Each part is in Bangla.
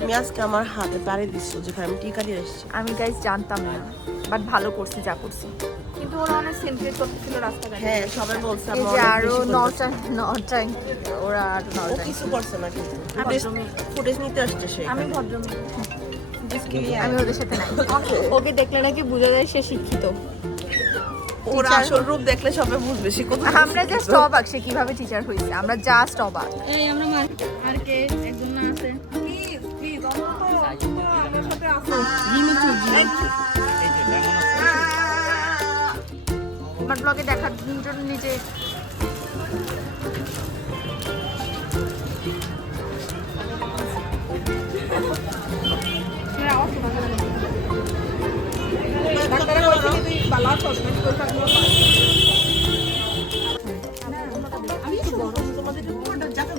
তুমি আজকে আমার হাতে পাড়ি দিচ্ছ যেখানে আমি টিকা দিয়ে এসেছি। আমি গাইস জানতাম না, বাট ভালো করছি যা করছি। কিন্তু ওরা অনেক সেন্ট্রেট করতেছিল রাস্তাঘাটে। হ্যাঁ সবাই বলছে এই যে আরো নটায় ওরা আরো ও নটায়। কিছু করছে না কিন্তু ফুটেজ নিতে আসছে সে। আমি ভদ্রমেয়ে, আমি ওদের সাথে নাই। ওকে দেখলে নাকি বোঝা যায় সে শিক্ষিত। ওর আসল রূপ দেখলে সবাই বুঝবে সে কত। আমরা জাস্ট অবাক সে কিভাবে টিচার হয়েছে, আমরা জাস্ট অবাক। এই আমরা আর কে একজন না আছে প্লিজ প্লিজ আমার সাথে আসো। আমার ব্লগে দেখার জন্য নিজে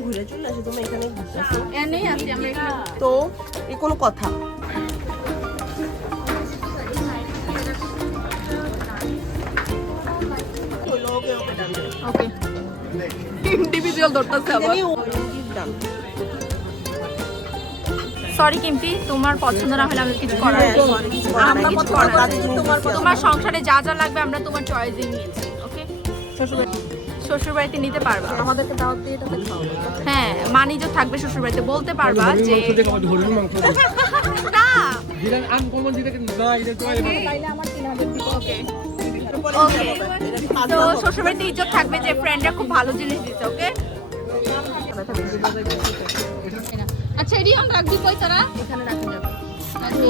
ঘুরে চলে আসে তুমি এখানে এনেই আছি আমরা এখানে। তো এই কোনো কথা ওকে ইন্ডিভিজুয়াল ধরতেছে আবার। সরি কিমতি, তোমার পছন্দ না হলে আমাদের কিছু করার নেই। আমরা কিছু করার নেই। তোমার সংসারে যা যা লাগবে আমরা তোমার চয়েসে নিয়েছি। ওকে, শ্বশুরবাড়িতে নিতে পারবা, আমাদেরকে দাওয়াত দিয়ে এটাতে খাওয়াবো। হ্যাঁ মানিজও থাকবে শ্বশুরবাড়িতে, বলতে পারবা যে না দিলেন আনকমন দিলে না এটা তো তাইলে আমার 3000 দিতে। ওকে ওকে, তো শ্বশুরবাড়িতে ইজ্জত থাকবে যে ফ্রেন্ডরা খুব ভালো জিনিস দিচ্ছে। ওকে আচ্ছা এডি অন রাখবি কই তারা এখানে রাখা যাবে।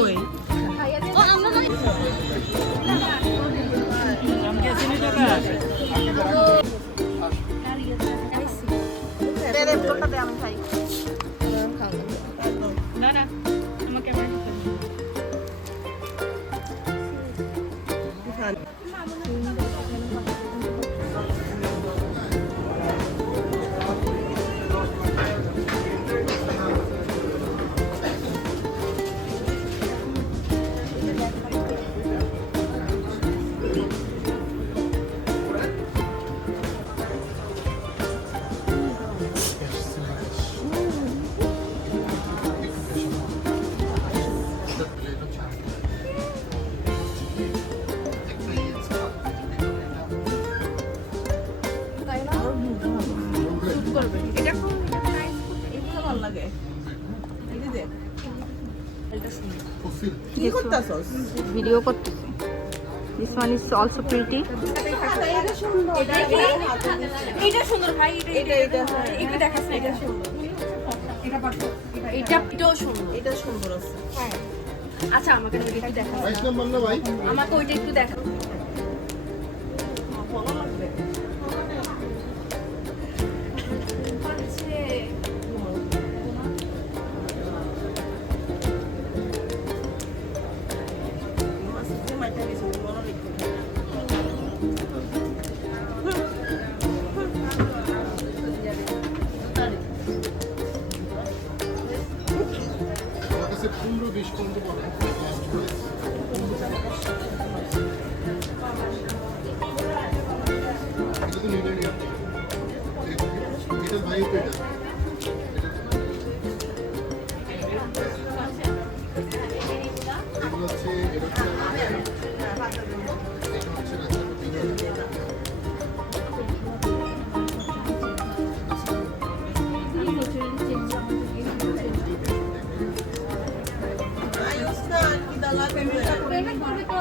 ওই ও আমরা না তেরে বোতলটা দে আমি খাই। না না আমাকে ক্যামেরা কি করতেছস? ভিডিও করতেছি। This one is also pretty. এটা সুন্দর ভাই, এটা একটু দেখাস না, এটা সুন্দর, এটা পারফেক্ট, এটাও সুন্দর, এটা সুন্দর আছে। হ্যাঁ আচ্ছা আমাকে একটু দেখাস, 22 নম্বর না ভাই আমাকে ওইটা একটু দেখা। ভালো লাগবে। আমার কাছে 15-20 পর্যন্ত পড়ে লাস্ট প্রাইস এটা তো নিয়ে নিয়ে এটা ভাই তো এটা এগুলো হচ্ছে এটা হচ্ছে পেমেন্ট করবে তো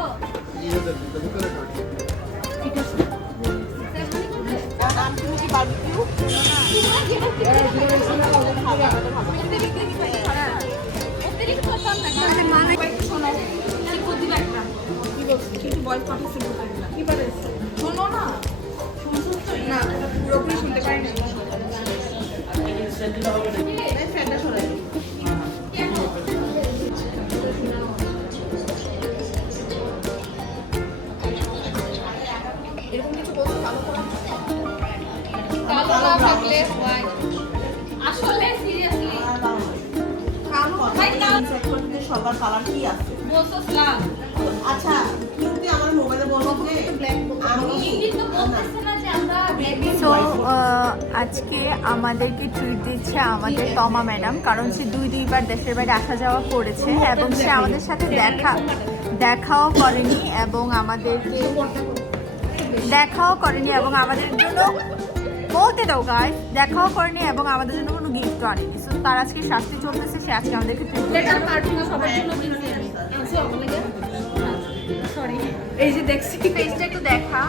শোনো না, না পুরোপুরি শুনতে পারিনি। এরকম কিছু বলতে ভালো করে কালো না থাকলে হোয়াইট, আসলে সিরিয়াসলি সবার কালার কি আছে? বলছস লাল। আচ্ছা কিন্তু আমার মোবাইলে বলো যে ব্ল্যাক আমি কিন্তু বলতেছে না যে সো আজকে আমাদেরকে ট্রিট দিচ্ছে আমাদের তমা ম্যাডাম, কারণ সে দুইবার দেশের বাইরে আসা যাওয়া করেছে এবং সে আমাদের সাথে দেখাও করেনি এবং আমাদের জন্য বলতে দাও গাইস, দেখাও করেনি এবং আমাদের জন্য কোনো গিফট আনেনি। সো তার আজকে শাস্তি চলতেছে, সে আজকে আমাদেরকে ট্রিট সরি এই যে দেখছি দিচ্ছে। একটু দেখা,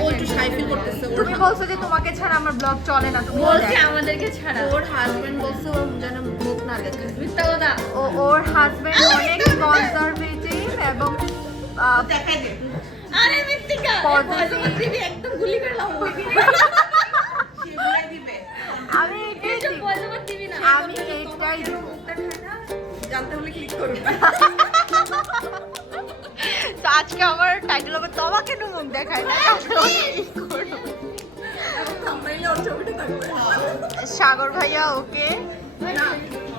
ও একটু শাই ফিল করতেছে। তুমি বলছো যে তোমাকে ছাড়া আমার ব্লগ চলে না, তুমি বলছি আমাদেরকে ছাড়া ওর হাজবেন্ড বলছে ওর যেন মুখ না দেখায়। মিথ্যা কথা ওর হাজবেন্ড অনেক কনজারভেটিভ এবং দেখাই দে। আরে মিথ্যিকা Positive. একদম গুলি করলাম সে বলে দিবে। আমি এটা পয়সা দিবি না আমি এইটাই জানতে হলে ক্লিক করুন। তো আজকে আমার টাইটেল হবে তোমাকে মুখ দেখায় না, থাম্বনেইলে ওর ছবিটা থাকবে। সাগর ভাইয়া ওকে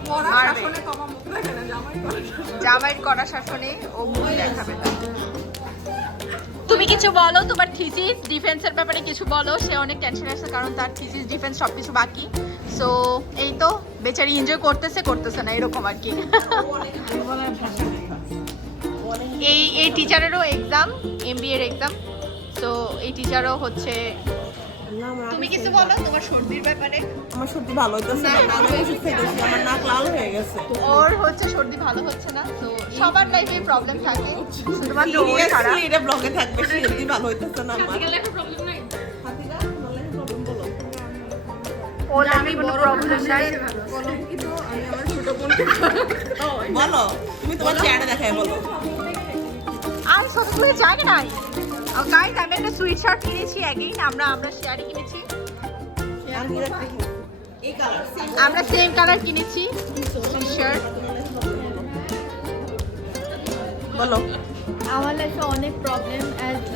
পড়া আর শাসনে কমা মুখ দেখে না, জামাই করে। জামাইয়ের কড়া শাসনে ও মুখ দেখাবে না। তুমি কিছু বলো, তোমার থিসিস ডিফেন্সের ব্যাপারে কিছু বলো। সে অনেক টেনশন আছে কারণ তার থিসিস ডিফেন্স সবকিছু বাকি। সো এই তো বেচারি এনজয় করতেছে না এরকম আর কি। এই টিচারেরও এক্সাম, MBA এর এক্সাম। তো এই টিচারও হচ্ছে। তুমি কিছু বলো তোমার সর্দির ব্যাপারে। আমার সত্যি ভালো হইতেছে না, আমি ওষুধ খাইতেছি, আমার নাক লাল হয়ে গেছে। ওর হচ্ছে সর্দি ভালো হচ্ছে না, তো সবার লাইফে প্রবলেম থাকে, শুধুমাত্র ওর ছাড়া। Seriously, এটা ব্লগে থাকবে, সত্যি ভালো হইতেছে না আমার। গেলে একটা প্রবলেম নাই হাতিরা বলে প্রবলেম বলো। ওর লাইফে কোনো প্রবলেম নাই। কলঙ্কিত আমি আমার ছোট বোনকে বলো, তুমি তোমার চেহারা দেখায় বলো। আর সত্যি করে জানি নাই। গাইস আমি একটা সুইট শার্ট কিনেছি, অ্যাগেইন আমরা শেয়ারে কিনেছি, এই কালার সেম। আমরা সেম কালার কিনেছি শার্ট। বলো। আমার লাইফে অনেক প্রবলেম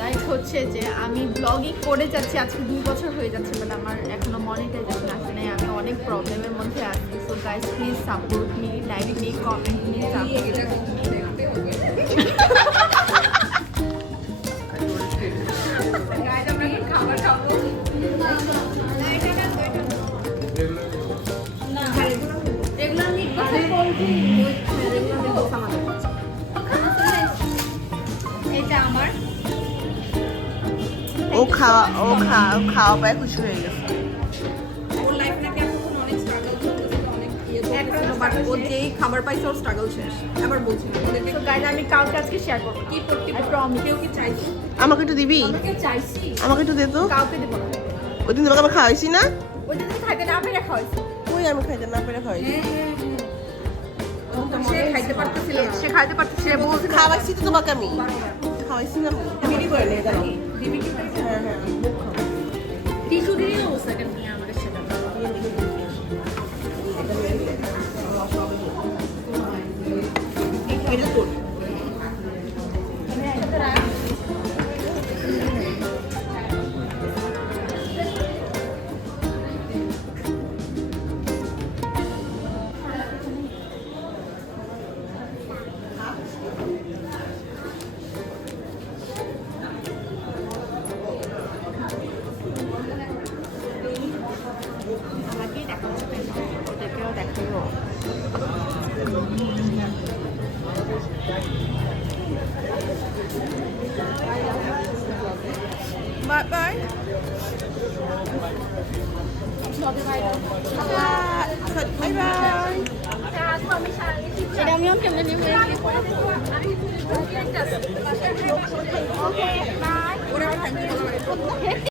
লাইক হচ্ছে যে আমি ব্লগিং করে যাচ্ছি, আজকে 2 বছর হয়ে যাচ্ছে, বাট আমার এখনো মনিটাইজেশন আসে নাই। আমি অনেক প্রবলেমের মধ্যে আছি। So guys please support me, like me, comment me, খাবার খাবো রেগুলার মিট এটা আমার ও খাওয়া পায় খুশি হয়ে গেছে। ওর লাইফ নাকি এখন অনেক স্ট্রাগল চলতেছে, অনেক এখনো বাট ও যেই খাবার পাইছে ওর স্ট্রাগল শেষ। আবার বলছি ওদেরকে তো গাইস আমি কাউকে আজকে শেয়ার করব না। কি করতে I promise. কেউ কি চাইছে আমাকে একটু দিবি? আমাকে চাইছি আমাকে একটু দে তো। কাউকে দেব না। ওই দিন তোমাকে আমি খাওয়াইছি না? ওই যে তুমি খাইতে না পেরে খাওয়াইছো। ওই আমি খাইতে না পেরে খাওয়াইছি। সে খাইতে পারতেছিল না সে খাইতে পারতেছে না, বলছে খাওয়াইছি তো তোমাকে আমি। খাওয়াইছি না আমি। বিড়ি করে নিয়ে দাঁড়াও। দিবি কি পাইছে হ্যাঁ হ্যাঁ। টিস্যু দিয়ে অবস্থা কেন নিয়ে আমাদের সেটা এটা তোর। আমাকেই দেখাচ্ছে, ওদেরকেও দেখাবো। Bye bye. Bye bye. এটা আমিও কেমনে নিব ওকে বাই। ওরা